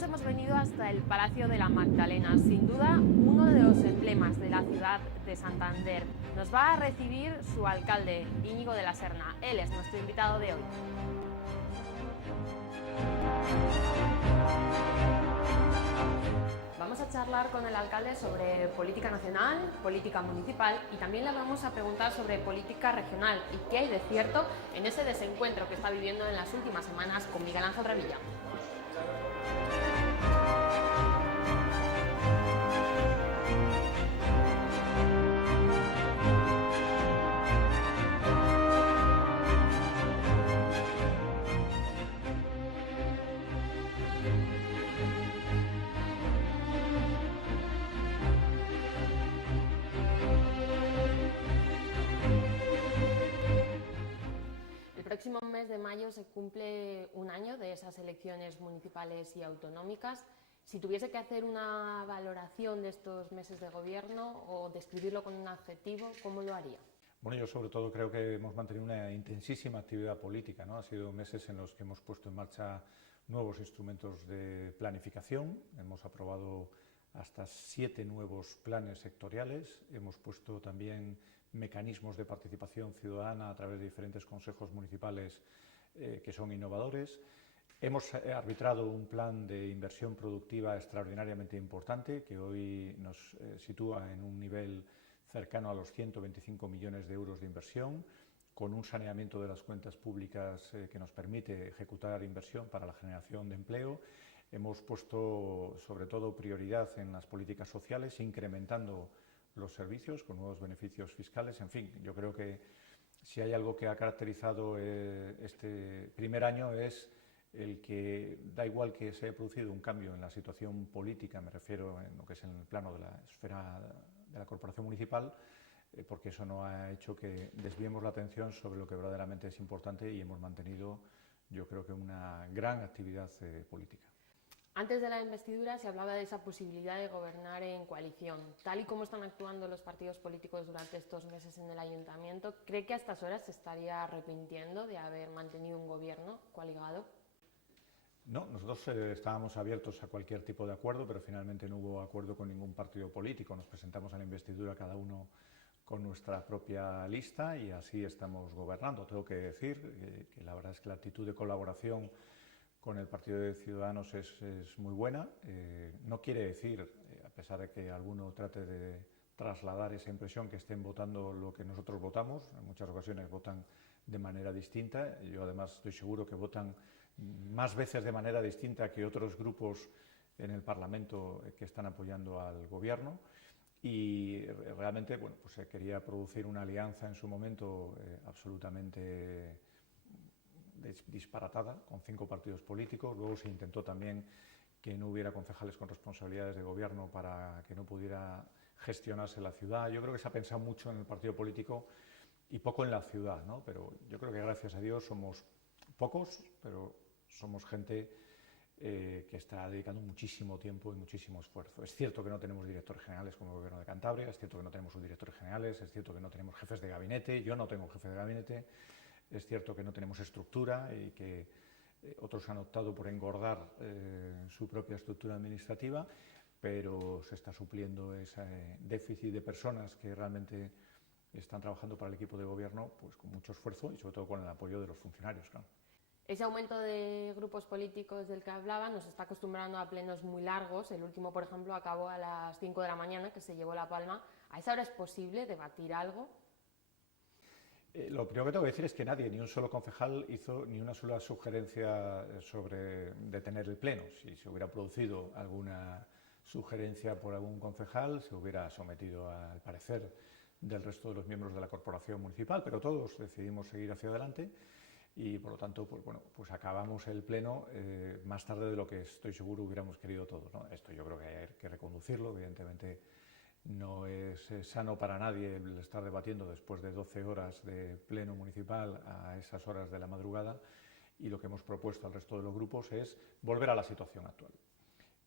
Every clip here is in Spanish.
nos hemos venido hasta el Palacio de la Magdalena, sin duda uno de los emblemas de la ciudad de Santander. Nos va a recibir su alcalde, Íñigo de la Serna. Él es nuestro invitado de hoy. Vamos a charlar con el alcalde sobre política nacional, política municipal y también le vamos a preguntar sobre política regional y qué hay de cierto en ese desencuentro que está viviendo en las últimas semanas con Miguel Ángel Revilla. El próximo mes de mayo se cumple un año de esas elecciones municipales y autonómicas. Si tuviese que hacer una valoración de estos meses de gobierno o describirlo con un adjetivo, ¿cómo lo haría? Bueno, yo sobre todo creo que hemos mantenido una intensísima actividad política, ¿no? Ha sido meses en los que hemos puesto en marcha nuevos instrumentos de planificación, hemos aprobado hasta 7 nuevos planes sectoriales, hemos puesto también mecanismos de participación ciudadana a través de diferentes consejos municipales que son innovadores. Hemos arbitrado un plan de inversión productiva extraordinariamente importante que hoy nos sitúa en un nivel cercano a los 125 millones de euros de inversión, con un saneamiento de las cuentas públicas que nos permite ejecutar inversión para la generación de empleo. Hemos puesto sobre todo prioridad en las políticas sociales, incrementando los servicios con nuevos beneficios fiscales. En fin, yo creo que si hay algo que ha caracterizado este primer año es el que da igual que se haya producido un cambio en la situación política, me refiero en lo que es en el plano de la esfera de la corporación municipal, porque eso no ha hecho que desviemos la atención sobre lo que verdaderamente es importante y hemos mantenido, yo creo que una gran actividad política. Antes de la investidura se hablaba de esa posibilidad de gobernar en coalición. Tal y como están actuando los partidos políticos durante estos meses en el ayuntamiento, ¿cree que a estas horas se estaría arrepintiendo de haber mantenido un gobierno coaligado? No, nosotros estábamos abiertos a cualquier tipo de acuerdo, pero finalmente no hubo acuerdo con ningún partido político. Nos presentamos a la investidura cada uno con nuestra propia lista y así estamos gobernando. Tengo que decir que la verdad es que la actitud de colaboración con el Partido de Ciudadanos es muy buena. No quiere decir, a pesar de que alguno trate de trasladar esa impresión, que estén votando lo que nosotros votamos. En muchas ocasiones votan de manera distinta. Yo además estoy seguro que votan más veces de manera distinta que otros grupos en el Parlamento que están apoyando al Gobierno. Y realmente, bueno, pues se quería producir una alianza en su momento absolutamente disparatada, con 5 partidos políticos. Luego se intentó también que no hubiera concejales con responsabilidades de gobierno para que no pudiera gestionarse la ciudad. Yo creo que se ha pensado mucho en el partido político y poco en la ciudad, ¿no? Pero yo creo que gracias a Dios somos pocos, pero somos gente que está dedicando muchísimo tiempo y muchísimo esfuerzo. Es cierto que no tenemos directores generales como el Gobierno de Cantabria, es cierto que no tenemos subdirectores generales, es cierto que no tenemos jefes de gabinete, yo no tengo jefe de gabinete, es cierto que no tenemos estructura y que otros han optado por engordar su propia estructura administrativa, pero se está supliendo ese déficit de personas que realmente están trabajando para el equipo de gobierno pues con mucho esfuerzo y sobre todo con el apoyo de los funcionarios, claro. Ese aumento de grupos políticos del que hablaba nos está acostumbrando a plenos muy largos. El último, por ejemplo, acabó a las 5 de la mañana, que se llevó la palma. ¿A esa hora es posible debatir algo? Lo primero que tengo que decir es que nadie, ni un solo concejal, hizo ni una sola sugerencia sobre detener el pleno. Si se hubiera producido alguna sugerencia por algún concejal, se hubiera sometido al parecer del resto de los miembros de la corporación municipal, pero todos decidimos seguir hacia adelante y por lo tanto pues, bueno, pues acabamos el pleno más tarde de lo que estoy seguro hubiéramos querido todos, ¿no? Esto yo creo que hay que reconducirlo, evidentemente no es sano para nadie el estar debatiendo después de 12 horas de pleno municipal a esas horas de la madrugada y lo que hemos propuesto al resto de los grupos es volver a la situación actual.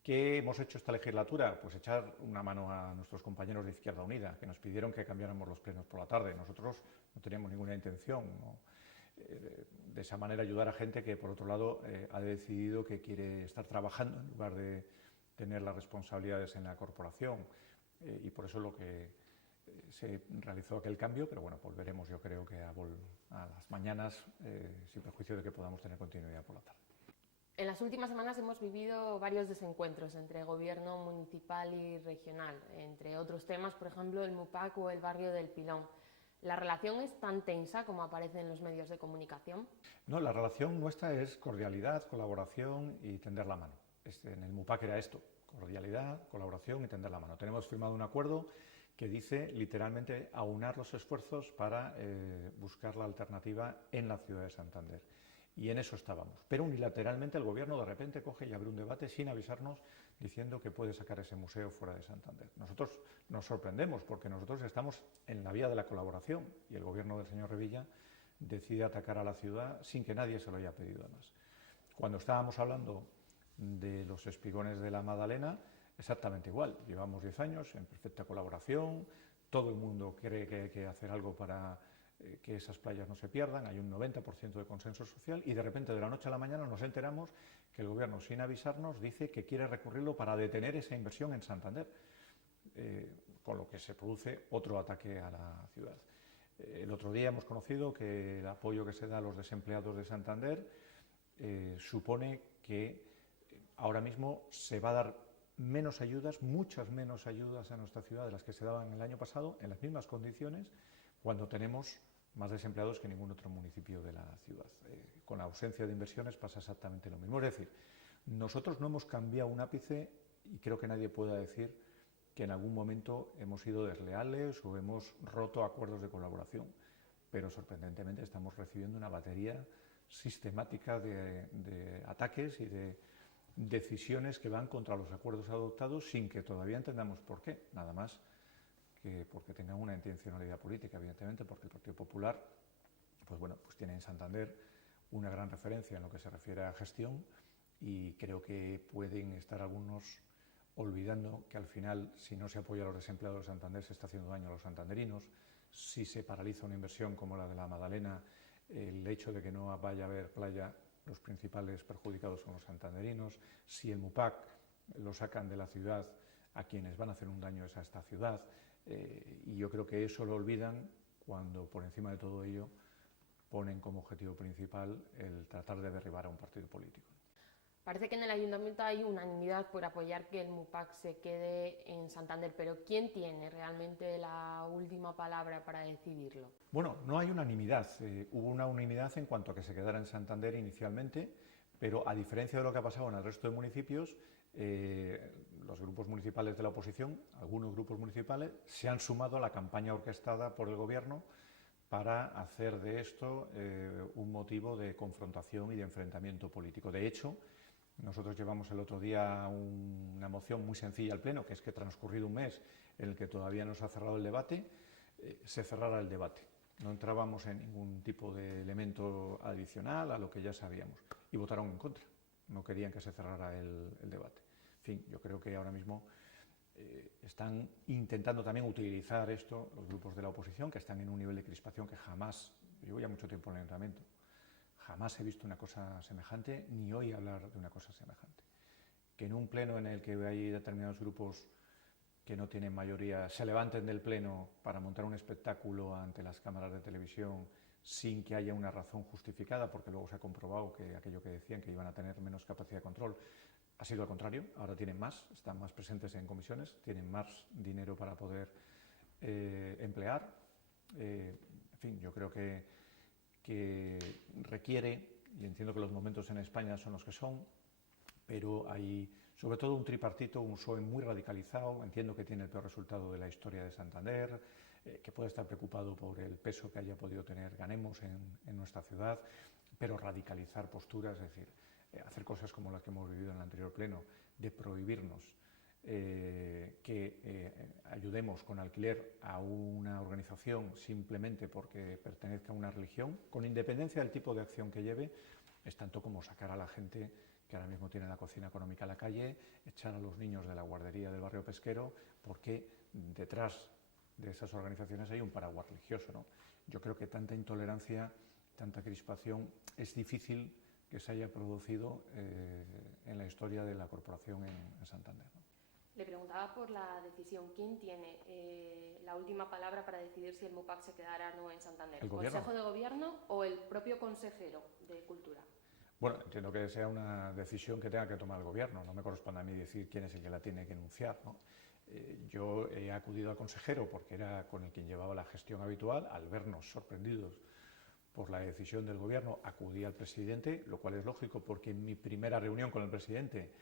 ¿Qué hemos hecho esta legislatura? Pues echar una mano a nuestros compañeros de Izquierda Unida, que nos pidieron que cambiáramos los plenos por la tarde. Nosotros no teníamos ninguna intención, ¿no? de esa manera ayudar a gente que, por otro lado, ha decidido que quiere estar trabajando en lugar de tener las responsabilidades en la corporación. Y por eso lo que se realizó aquel cambio, pero bueno, volveremos yo creo que a las mañanas, sin perjuicio de que podamos tener continuidad por la tarde. En las últimas semanas hemos vivido varios desencuentros entre gobierno municipal y regional, entre otros temas, por ejemplo, el MUPAC o el barrio del Pilón. ¿La relación es tan tensa como aparece en los medios de comunicación? No, la relación nuestra es cordialidad, colaboración y tender la mano. En el MUPAC era esto, cordialidad, colaboración y tender la mano. Tenemos firmado un acuerdo que dice literalmente aunar los esfuerzos para buscar la alternativa en la ciudad de Santander. Y en eso estábamos. Pero unilateralmente el gobierno de repente coge y abre un debate sin avisarnos diciendo que puede sacar ese museo fuera de Santander. Nosotros nos sorprendemos porque nosotros estamos en la vía de la colaboración y el gobierno del señor Revilla decide atacar a la ciudad sin que nadie se lo haya pedido además. Cuando estábamos hablando de los espigones de la Madalena, exactamente igual. Llevamos 10 años en perfecta colaboración, todo el mundo cree que hay que hacer algo para que esas playas no se pierdan, hay un 90% de consenso social y de repente de la noche a la mañana nos enteramos que el gobierno sin avisarnos dice que quiere recurrirlo para detener esa inversión en Santander, con lo que se produce otro ataque a la ciudad. El otro día hemos conocido que el apoyo que se da a los desempleados de Santander supone que ahora mismo se va a dar menos ayudas, muchas menos ayudas a nuestra ciudad de las que se daban el año pasado en las mismas condiciones, cuando tenemos más desempleados que ningún otro municipio de la ciudad. Con la ausencia de inversiones pasa exactamente lo mismo. Es decir, nosotros no hemos cambiado un ápice y creo que nadie pueda decir que en algún momento hemos sido desleales o hemos roto acuerdos de colaboración, pero sorprendentemente estamos recibiendo una batería sistemática de ataques y de decisiones que van contra los acuerdos adoptados sin que todavía entendamos por qué, nada más que porque tengan una intencionalidad política, evidentemente, porque el Partido Popular pues tiene en Santander una gran referencia en lo que se refiere a gestión y creo que pueden estar algunos olvidando que al final, si no se apoya a los desempleados de Santander, se está haciendo daño a los santanderinos. Si se paraliza una inversión como la de la Madalena, el hecho de que no vaya a haber playa, los principales perjudicados son los santanderinos. Si el MUPAC lo sacan de la ciudad, a quienes van a hacer un daño es a esta ciudad. Y yo creo que eso lo olvidan cuando, por encima de todo ello, ponen como objetivo principal el tratar de derribar a un partido político. Parece que en el Ayuntamiento hay unanimidad por apoyar que el MUPAC se quede en Santander, pero ¿quién tiene realmente la última palabra para decidirlo? Bueno, no hay unanimidad. Hubo una unanimidad en cuanto a que se quedara en Santander inicialmente, pero a diferencia de lo que ha pasado en el resto de municipios, los grupos municipales de la oposición, algunos grupos municipales, se han sumado a la campaña orquestada por el gobierno para hacer de esto un motivo de confrontación y de enfrentamiento político. De hecho, nosotros llevamos el otro día una moción muy sencilla al Pleno, que es que transcurrido un mes en el que todavía no se ha cerrado el debate, se cerrara el debate. No entrábamos en ningún tipo de elemento adicional a lo que ya sabíamos. Y votaron en contra. No querían que se cerrara el debate. En fin, yo creo que ahora mismo están intentando también utilizar esto los grupos de la oposición, que están en un nivel de crispación que jamás, llevo ya mucho tiempo en el Ayuntamiento, jamás he visto una cosa semejante, ni oí hablar de una cosa semejante. Que en un pleno en el que hay determinados grupos que no tienen mayoría se levanten del pleno para montar un espectáculo ante las cámaras de televisión sin que haya una razón justificada, porque luego se ha comprobado que aquello que decían que iban a tener menos capacidad de control ha sido al contrario, ahora tienen más, están más presentes en comisiones, tienen más dinero para poder emplear. En fin, yo creo que requiere, y entiendo que los momentos en España son los que son, pero hay sobre todo un tripartito, un PSOE muy radicalizado, entiendo que tiene el peor resultado de la historia de Santander, que puede estar preocupado por el peso que haya podido tener Ganemos en nuestra ciudad, pero radicalizar posturas, es decir, hacer cosas como las que hemos vivido en el anterior pleno, de prohibirnos que ayudemos con alquiler a una organización simplemente porque pertenezca a una religión, con independencia del tipo de acción que lleve, es tanto como sacar a la gente que ahora mismo tiene la cocina económica a la calle, echar a los niños de la guardería del barrio pesquero, porque detrás de esas organizaciones hay un paraguas religioso, ¿no? Yo creo que tanta intolerancia tanta crispación, es difícil que se haya producido en la historia de la corporación en Santander, ¿no? Le preguntaba por la decisión. ¿Quién tiene la última palabra para decidir si el MUPAC se quedará o no en Santander? ¿El Consejo de Gobierno o el propio consejero de Cultura? Bueno, entiendo que sea una decisión que tenga que tomar el Gobierno. No me corresponde a mí decir quién es el que la tiene que enunciar, ¿no? Yo he acudido al consejero porque era con el quien llevaba la gestión habitual. Al vernos sorprendidos por la decisión del Gobierno, acudí al presidente, lo cual es lógico porque en mi primera reunión con el presidente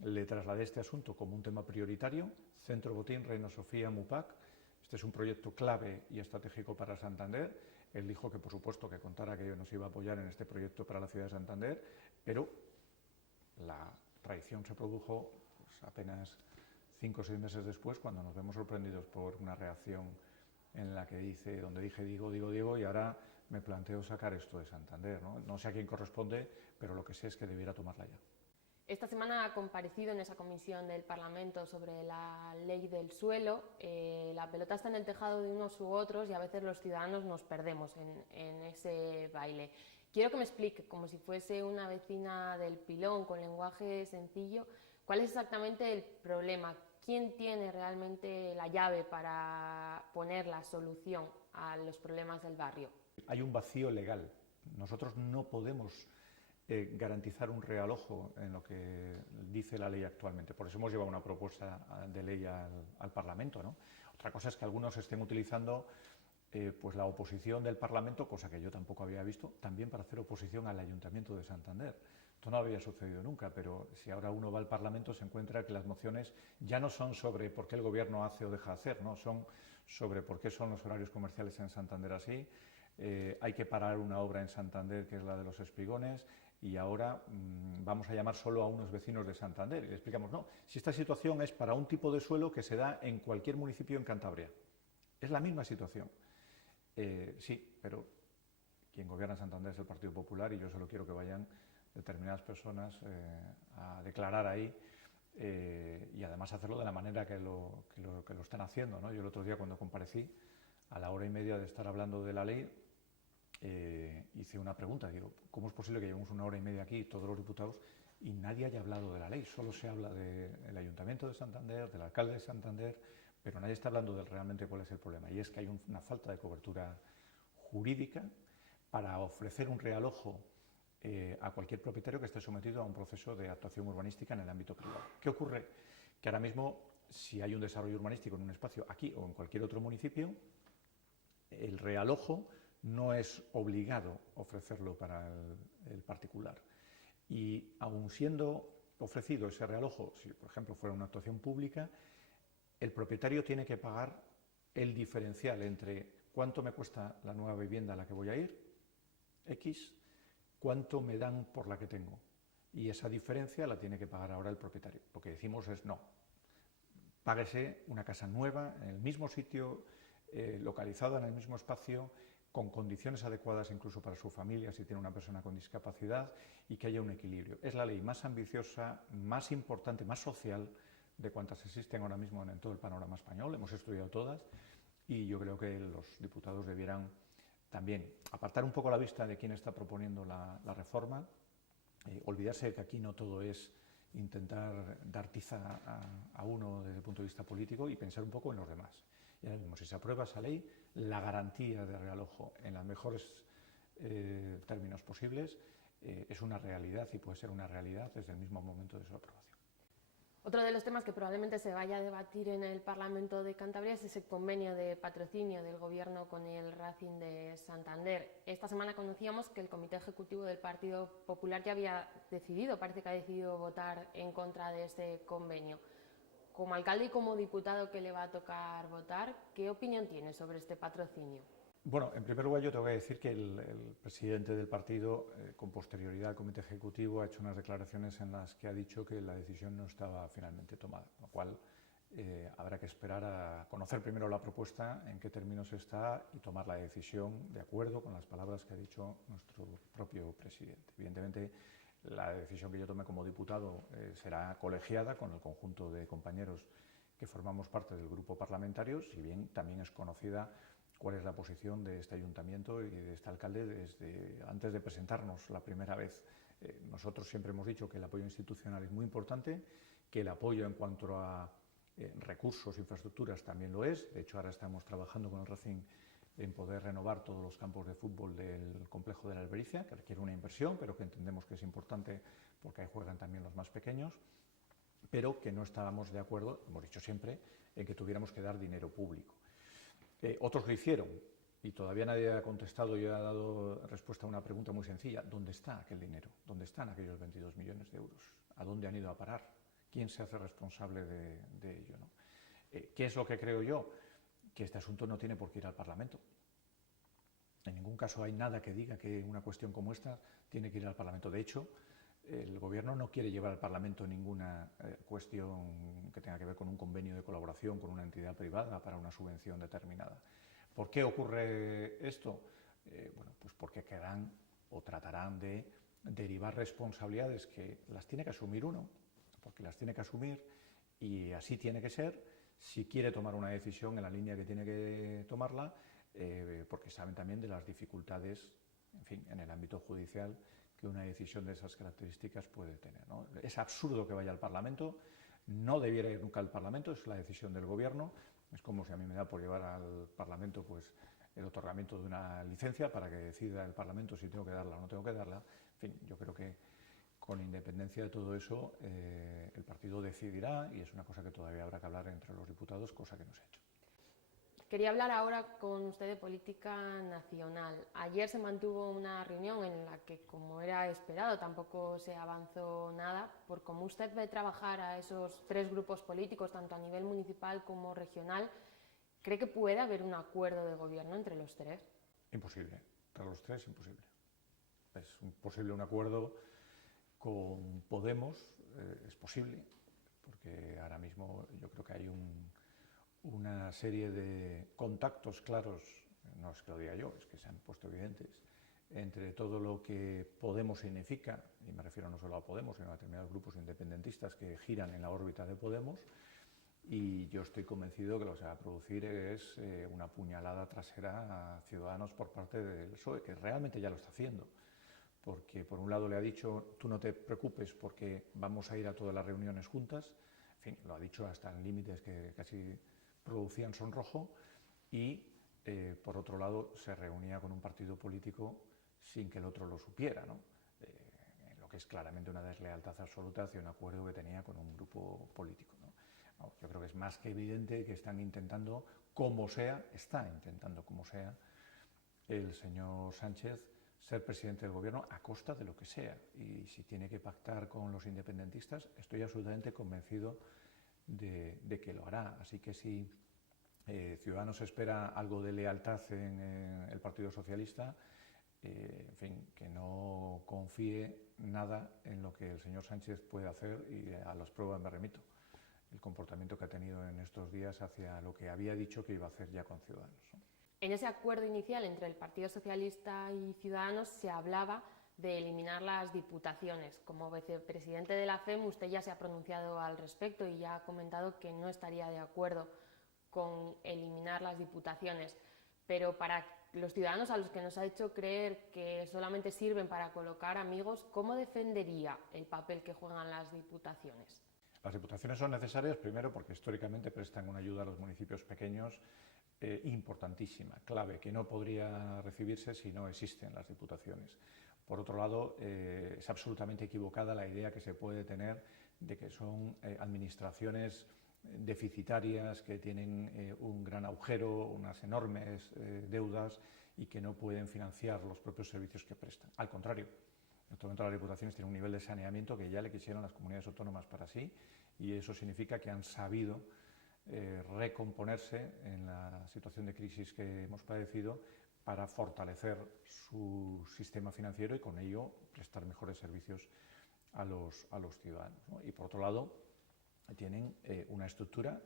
le trasladé este asunto como un tema prioritario. Centro Botín, Reina Sofía, MUPAC. Este es un proyecto clave y estratégico para Santander. Él dijo que, por supuesto, que contara que nos iba a apoyar en este proyecto para la ciudad de Santander, pero la traición se produjo pues, apenas 5 o 6 meses después, cuando nos vemos sorprendidos por una reacción en la que dice, donde dije digo, y ahora me planteo sacar esto de Santander, ¿no? No sé a quién corresponde, pero lo que sé es que debiera tomarla ya. Esta semana ha comparecido en esa comisión del Parlamento sobre la ley del suelo. La pelota está en el tejado de unos u otros y a veces los ciudadanos nos perdemos en ese baile. Quiero que me explique, como si fuese una vecina del pilón, con lenguaje sencillo, cuál es exactamente el problema. ¿Quién tiene realmente la llave para poner la solución a los problemas del barrio? Hay un vacío legal. Nosotros no podemos garantizar un realojo en lo que dice la ley actualmente. Por eso hemos llevado una propuesta de ley al Parlamento, ¿no? Otra cosa es que algunos estén utilizando pues la oposición del Parlamento, cosa que yo tampoco había visto, también para hacer oposición al Ayuntamiento de Santander. Esto no había sucedido nunca, pero si ahora uno va al Parlamento se encuentra que las mociones ya no son sobre por qué el Gobierno hace o deja de hacer, ¿no? Son sobre por qué son los horarios comerciales en Santander así, hay que parar una obra en Santander que es la de los espigones, y ahora vamos a llamar solo a unos vecinos de Santander. Y le explicamos, no, si esta situación es para un tipo de suelo que se da en cualquier municipio en Cantabria. Es la misma situación. Sí, pero quien gobierna en Santander es el Partido Popular y yo solo quiero que vayan determinadas personas a declarar ahí y además hacerlo de la manera que lo están haciendo, ¿no? Yo el otro día cuando comparecí, a la hora y media de estar hablando de la ley, hice una pregunta, digo, ¿cómo es posible que llevemos una hora y media aquí, todos los diputados, y nadie haya hablado de la ley? Solo se habla del Ayuntamiento de Santander, del alcalde de Santander, pero nadie está hablando de realmente cuál es el problema, y es que hay una falta de cobertura jurídica para ofrecer un realojo a cualquier propietario que esté sometido a un proceso de actuación urbanística en el ámbito privado. ¿Qué ocurre? Que ahora mismo, si hay un desarrollo urbanístico en un espacio aquí o en cualquier otro municipio, el realojo no es obligado ofrecerlo para el particular. Y aun siendo ofrecido ese realojo, si por ejemplo fuera una actuación pública, el propietario tiene que pagar el diferencial entre cuánto me cuesta la nueva vivienda a la que voy a ir, X, cuánto me dan por la que tengo. Y esa diferencia la tiene que pagar ahora el propietario. Lo que decimos es no, páguese una casa nueva en el mismo sitio, localizada en el mismo espacio, con condiciones adecuadas incluso para su familia si tiene una persona con discapacidad y que haya un equilibrio. Es la ley más ambiciosa, más importante, más social de cuantas existen ahora mismo en todo el panorama español. Hemos estudiado todas y yo creo que los diputados debieran también apartar un poco la vista de quién está proponiendo la reforma, olvidarse de que aquí no todo es intentar dar tiza a uno desde el punto de vista político y pensar un poco en los demás. Y ahora mismo, si se aprueba esa ley, la garantía de realojo en los mejores términos posibles es una realidad y puede ser una realidad desde el mismo momento de su aprobación. Otro de los temas que probablemente se vaya a debatir en el Parlamento de Cantabria es ese convenio de patrocinio del Gobierno con el Racing de Santander. Esta semana conocíamos que el Comité Ejecutivo del Partido Popular ya había decidido, parece que ha decidido votar en contra de ese convenio. Como alcalde y como diputado que le va a tocar votar, ¿qué opinión tiene sobre este patrocinio? Bueno, en primer lugar yo tengo que decir que el presidente del partido, con posterioridad al Comité Ejecutivo, ha hecho unas declaraciones en las que ha dicho que la decisión no estaba finalmente tomada, lo cual habrá que esperar a conocer primero la propuesta, en qué términos está y tomar la decisión de acuerdo con las palabras que ha dicho nuestro propio presidente. Evidentemente, la decisión que yo tome como diputado será colegiada con el conjunto de compañeros que formamos parte del grupo parlamentario, si bien también es conocida cuál es la posición de este ayuntamiento y de este alcalde desde antes de presentarnos la primera vez. Nosotros siempre hemos dicho que el apoyo institucional es muy importante, que el apoyo en cuanto a recursos, infraestructuras también lo es. De hecho, ahora estamos trabajando con el Racing en poder renovar todos los campos de fútbol del complejo de la Albericia, que requiere una inversión, pero que entendemos que es importante porque ahí juegan también los más pequeños, pero que no estábamos de acuerdo, hemos dicho siempre, en que tuviéramos que dar dinero público. Otros lo hicieron y todavía nadie ha contestado. Yo he dado respuesta a una pregunta muy sencilla: ¿dónde está aquel dinero? ¿Dónde están aquellos 22 millones de euros? ¿A dónde han ido a parar? ¿Quién se hace responsable de ello, ¿no? ¿Qué es lo que creo yo? Que este asunto no tiene por qué ir al Parlamento. En ningún caso hay nada que diga que una cuestión como esta tiene que ir al Parlamento. De hecho, el Gobierno no quiere llevar al Parlamento ninguna cuestión que tenga que ver con un convenio de colaboración con una entidad privada para una subvención determinada. ¿Por qué ocurre esto? Bueno, pues porque quedan o tratarán de derivar responsabilidades que las tiene que asumir uno, porque las tiene que asumir y así tiene que ser si quiere tomar una decisión en la línea que tiene que tomarla, porque saben también de las dificultades, en fin, en el ámbito judicial que una decisión de esas características puede tener, ¿no? Es absurdo que vaya al Parlamento, no debiera ir nunca al Parlamento, es la decisión del Gobierno. Es como si a mí me da por llevar al Parlamento pues, el otorgamiento de una licencia para que decida el Parlamento si tengo que darla o no tengo que darla. En fin, yo creo que con independencia de todo eso, el partido decidirá, y es una cosa que todavía habrá que hablar entre los diputados, cosa que no se ha hecho. Quería hablar ahora con usted de política nacional. Ayer se mantuvo una reunión en la que, como era esperado, tampoco se avanzó nada. Por cómo usted ve trabajar a esos tres grupos políticos, tanto a nivel municipal como regional, ¿cree que puede haber un acuerdo de gobierno entre los tres? Imposible. Entre los tres, imposible. Es posible un acuerdo con Podemos, es posible, porque ahora mismo yo creo que hay una serie de contactos claros, no es que lo diga yo, es que se han puesto evidentes, entre todo lo que Podemos significa, y me refiero no solo a Podemos, sino a determinados grupos independentistas que giran en la órbita de Podemos, y yo estoy convencido que lo que se va a producir es una puñalada trasera a Ciudadanos por parte del PSOE, que realmente ya lo está haciendo, porque por un lado le ha dicho: tú no te preocupes porque vamos a ir a todas las reuniones juntas. En fin, lo ha dicho hasta en límites que casi producían sonrojo, y por otro lado se reunía con un partido político sin que el otro lo supiera, ¿no? Lo que es claramente una deslealtad absoluta hacia un acuerdo que tenía con un grupo político, ¿no? Yo creo que es más que evidente que están intentando, está intentando como sea, el señor Sánchez ser presidente del gobierno a costa de lo que sea, y si tiene que pactar con los independentistas, estoy absolutamente convencido de que lo hará. Así que si Ciudadanos espera algo de lealtad en el Partido Socialista, en fin, que no confíe nada en lo que el señor Sánchez puede hacer, y a las pruebas me remito. El comportamiento que ha tenido en estos días hacia lo que había dicho que iba a hacer ya con Ciudadanos, ¿no? En ese acuerdo inicial entre el Partido Socialista y Ciudadanos se hablaba de eliminar las diputaciones. Como vicepresidente de la FEM, usted ya se ha pronunciado al respecto y ya ha comentado que no estaría de acuerdo con eliminar las diputaciones, pero para los ciudadanos a los que nos ha hecho creer que solamente sirven para colocar amigos, ¿cómo defendería el papel que juegan las diputaciones? Las diputaciones son necesarias, primero, porque históricamente prestan una ayuda a los municipios pequeños importantísima, clave, que no podría recibirse si no existen las diputaciones. Por otro lado, es absolutamente equivocada la idea que se puede tener de que son administraciones deficitarias, que tienen un gran agujero, unas enormes deudas, y que no pueden financiar los propios servicios que prestan. Al contrario, en este momento las diputaciones tienen un nivel de saneamiento que ya le quisieron las comunidades autónomas para sí, y eso significa que han sabido recomponerse en la situación de crisis que hemos padecido para fortalecer su sistema financiero y con ello prestar mejores servicios a los ciudadanos, ¿no? Y por otro lado, tienen una estructura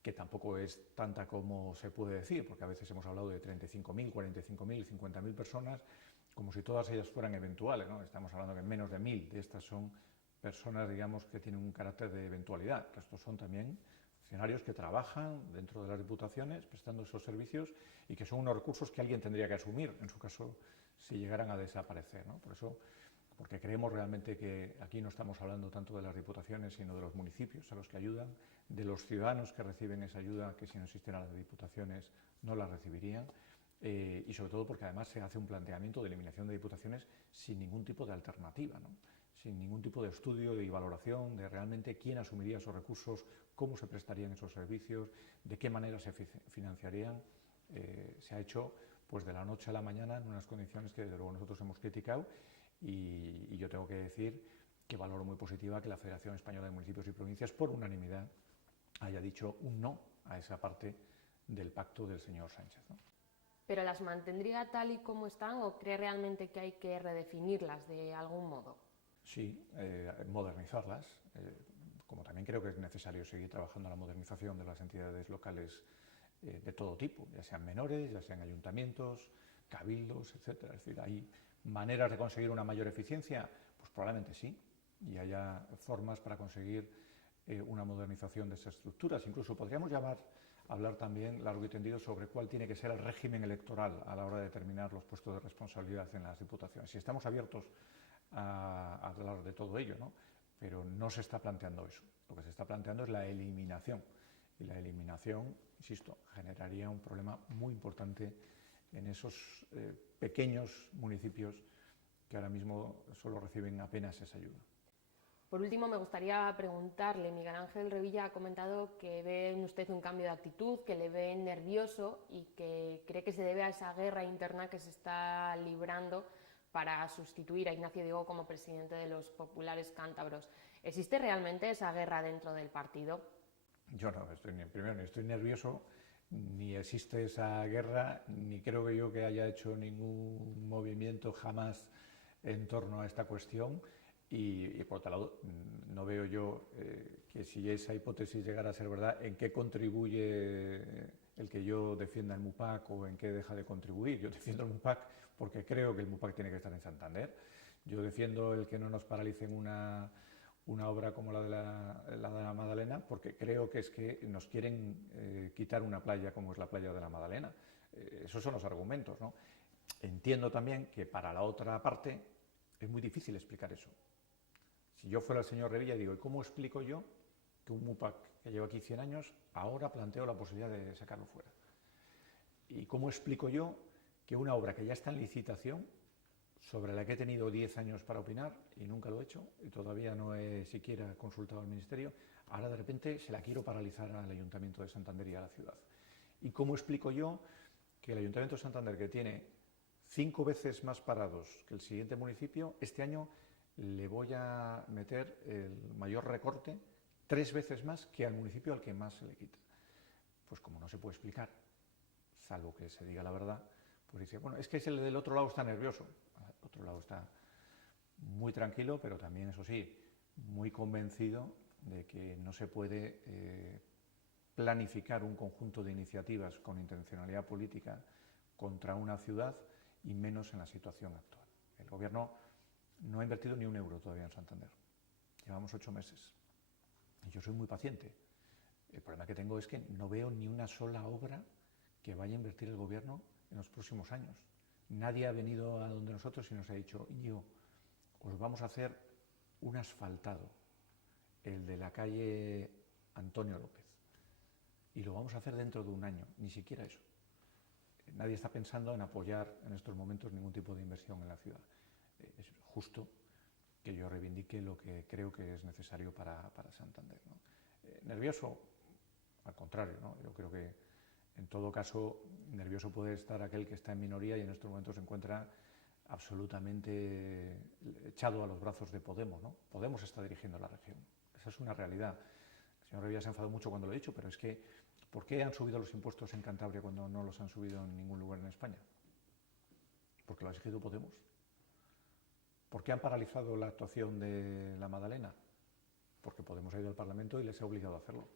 que tampoco es tanta como se puede decir, porque a veces hemos hablado de 35.000, 45.000, 50.000 personas, como si todas ellas fueran eventuales, ¿no? Estamos hablando que menos de 1.000 de estas son personas, digamos, que tienen un carácter de eventualidad. Estos son también funcionarios que trabajan dentro de las diputaciones prestando esos servicios y que son unos recursos que alguien tendría que asumir, en su caso, si llegaran a desaparecer, ¿no? Por eso, porque creemos realmente que aquí no estamos hablando tanto de las diputaciones, sino de los municipios a los que ayudan, de los ciudadanos que reciben esa ayuda, que si no existieran las diputaciones no la recibirían, y sobre todo porque además se hace un planteamiento de eliminación de diputaciones sin ningún tipo de alternativa, ¿no? Sin ningún tipo de estudio y valoración de realmente quién asumiría esos recursos, cómo se prestarían esos servicios, de qué manera se financiarían. Se ha hecho pues de la noche a la mañana en unas condiciones que desde luego nosotros hemos criticado, y yo tengo que decir que valoro muy positiva que la Federación Española de Municipios y Provincias por unanimidad haya dicho un no a esa parte del pacto del señor Sánchez, ¿no? ¿Pero las mantendría tal y como están o cree realmente que hay que redefinirlas de algún modo? Sí, modernizarlas, como también creo que es necesario seguir trabajando en la modernización de las entidades locales de todo tipo, ya sean menores, ya sean ayuntamientos, cabildos, etcétera. Es decir, hay maneras de conseguir una mayor eficiencia, pues probablemente sí, y haya formas para conseguir una modernización de esas estructuras. Incluso podríamos hablar también largo y tendido sobre cuál tiene que ser el régimen electoral a la hora de determinar los puestos de responsabilidad en las diputaciones. Si estamos abiertos a hablar de todo ello, ¿no? Pero no se está planteando eso. Lo que se está planteando es la eliminación. Y la eliminación, insisto, generaría un problema muy importante en esos pequeños municipios que ahora mismo solo reciben apenas esa ayuda. Por último, me gustaría preguntarle, Miguel Ángel Revilla ha comentado que ve en usted un cambio de actitud, que le ve nervioso y que cree que se debe a esa guerra interna que se está librando para sustituir a Ignacio Diego como presidente de los populares cántabros. ¿Existe realmente esa guerra dentro del partido? Yo no, primero ni estoy nervioso, ni existe esa guerra, ni creo que yo que haya hecho ningún movimiento jamás en torno a esta cuestión. Y por otro lado, no veo yo que si esa hipótesis llegara a ser verdad, en qué contribuye el que yo defienda el MUPAC o en qué deja de contribuir. Yo defiendo el MUPAC porque creo que el MUPAC tiene que estar en Santander. Yo defiendo el que no nos paralicen una obra como la de la Madalena, porque creo que es que nos quieren quitar una playa como es la playa de la Madalena. Esos son los argumentos, ¿no? Entiendo también que para la otra parte es muy difícil explicar eso. Si yo fuera el señor Revilla, digo, ¿y cómo explico yo que un MUPAC que lleva aquí 100 años ahora planteo la posibilidad de sacarlo fuera? ¿Y cómo explico yo que una obra que ya está en licitación, sobre la que he tenido 10 años para opinar y nunca lo he hecho, y todavía no he siquiera consultado al Ministerio, ahora de repente se la quiero paralizar al Ayuntamiento de Santander y a la ciudad? ¿Y cómo explico yo que el Ayuntamiento de Santander, que tiene 5 veces más parados que el siguiente municipio, este año le voy a meter el mayor recorte 3 veces más que al municipio al que más se le quita? Pues como no se puede explicar, salvo que se diga la verdad, pues dice, bueno, es que el del otro lado está nervioso. El otro lado está muy tranquilo, pero también, eso sí, muy convencido de que no se puede planificar un conjunto de iniciativas con intencionalidad política contra una ciudad y menos en la situación actual. El Gobierno no ha invertido ni un euro todavía en Santander. Llevamos 8 meses. Y yo soy muy paciente. El problema que tengo es que no veo ni una sola obra que vaya a invertir el Gobierno en los próximos años. Nadie ha venido a donde nosotros y nos ha dicho, Íñigo, os vamos a hacer un asfaltado, el de la calle Antonio López, y lo vamos a hacer dentro de un año, ni siquiera eso. Nadie está pensando en apoyar en estos momentos ningún tipo de inversión en la ciudad. Es justo que yo reivindique lo que creo que es necesario para Santander, ¿no? ¿Nervioso? Al contrario, ¿no? Yo creo que en todo caso nervioso puede estar aquel que está en minoría y en estos momentos se encuentra absolutamente echado a los brazos de Podemos, ¿no? Podemos está dirigiendo la región. Esa es una realidad. El señor Revilla se ha enfadado mucho cuando lo he dicho, pero es que ¿por qué han subido los impuestos en Cantabria cuando no los han subido en ningún lugar en España? Porque lo ha exigido Podemos. ¿Por qué han paralizado la actuación de la Madalena? Porque Podemos ha ido al Parlamento y les ha obligado a hacerlo.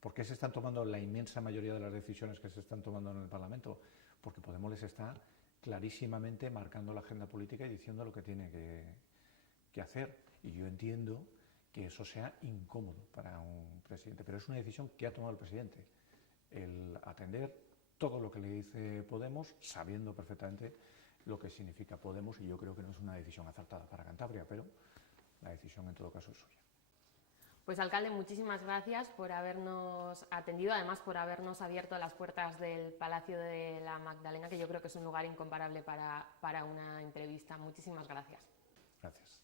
¿Por qué se están tomando la inmensa mayoría de las decisiones que se están tomando en el Parlamento? Porque Podemos les está clarísimamente marcando la agenda política y diciendo lo que tiene que hacer. Y yo entiendo que eso sea incómodo para un presidente, pero es una decisión que ha tomado el presidente, el atender todo lo que le dice Podemos, sabiendo perfectamente lo que significa Podemos, y yo creo que no es una decisión acertada para Cantabria, pero la decisión en todo caso es suya. Pues alcalde, muchísimas gracias por habernos atendido, además por habernos abierto las puertas del Palacio de la Magdalena, que yo creo que es un lugar incomparable para una entrevista. Muchísimas gracias. Gracias.